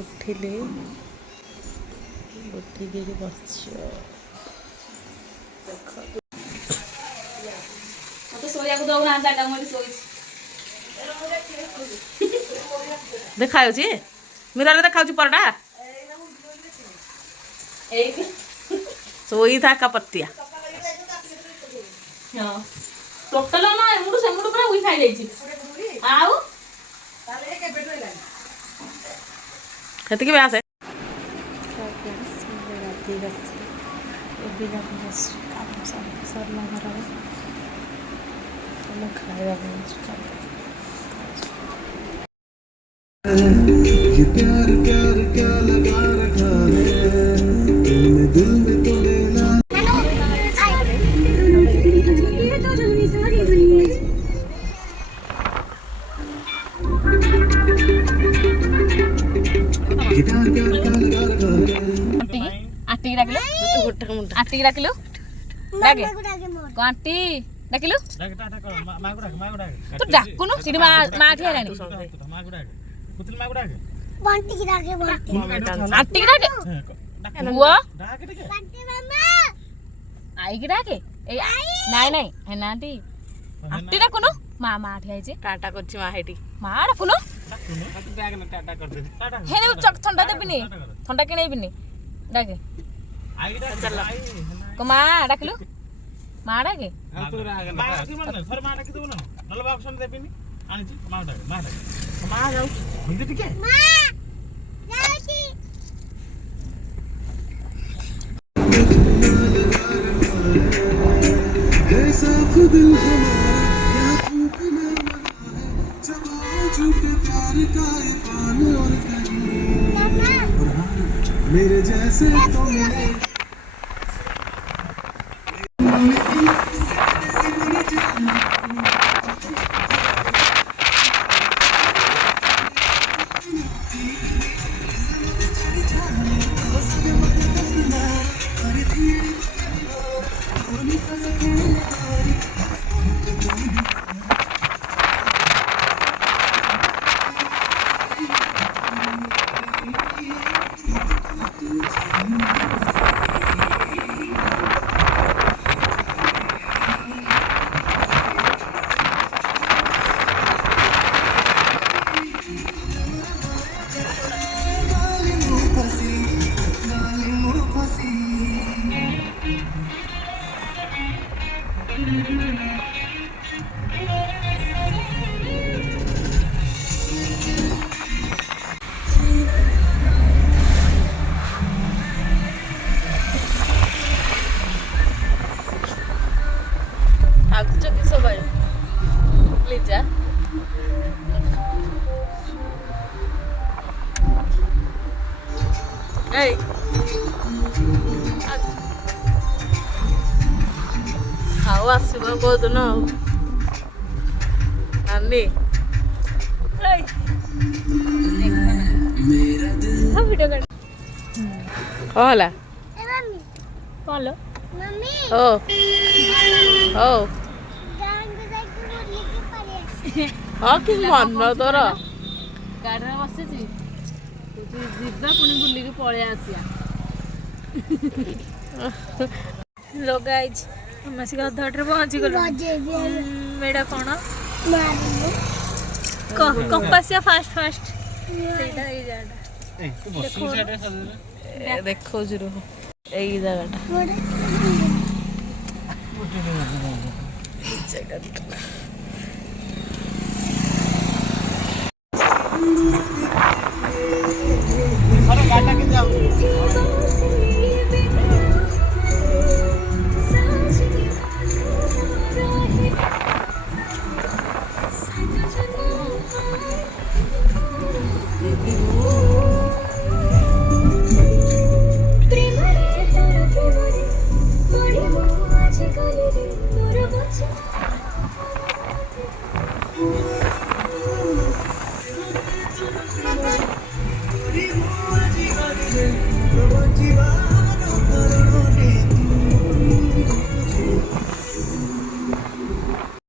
उठिले उठिक बस देखा मिरर देखा परटा सोई था कपत्तिया टोटल ना एमुडू सेमुडू पूरा उई खाई जाईची आउ ताले के बेटो लाग कति के ब्यास है राती बस बिना बस काम सब घर हम खाया ये प्यार प्यार क्या लगा रखा है तूने दिल में तूने ना आंटी डाकिलो आंटी डाकिलो डाके आंटी डाकिलो तू डाकुनु सिडी मा ठिया रानी बंटी की डाके बंटी आंटी की डाके हुआ बंटी मामा आई की डाके ए नाही नाही हे नांटी आंटी डाकुनु मामा ठिया आइचे टाटा करछि मा हेटी मा डाकुनु बैग में टाटा कर दे टाटा हे चक ठंडा देबिनी ठंडा के नहीं बिनी डाके आई चल को मा डाकलु मा डाके तू रागे मा आती मन थर मा डाके देबो न नल बॉक्स में देबिनी आनी छी मा डाके मा जाऊ हिंदी ठीक है मा जाऊची ये सब दिल हमारा या तू बिना झूठे प्यार का ये पान और कहीं मेरे जैसे तो मिले Hey. How was you go to know? Andy. Hey. How video कर? Hola. Mami. Hello. Mami. Oh. Oh. कि मन तोर गाड़ी बसी जीवा पुणी बुलिक पलि आसिया लोग आम आसिक अधे पहुँची गल मेरा कौन कपासिया फास्ट फास्ट देखो यही जगह Shiva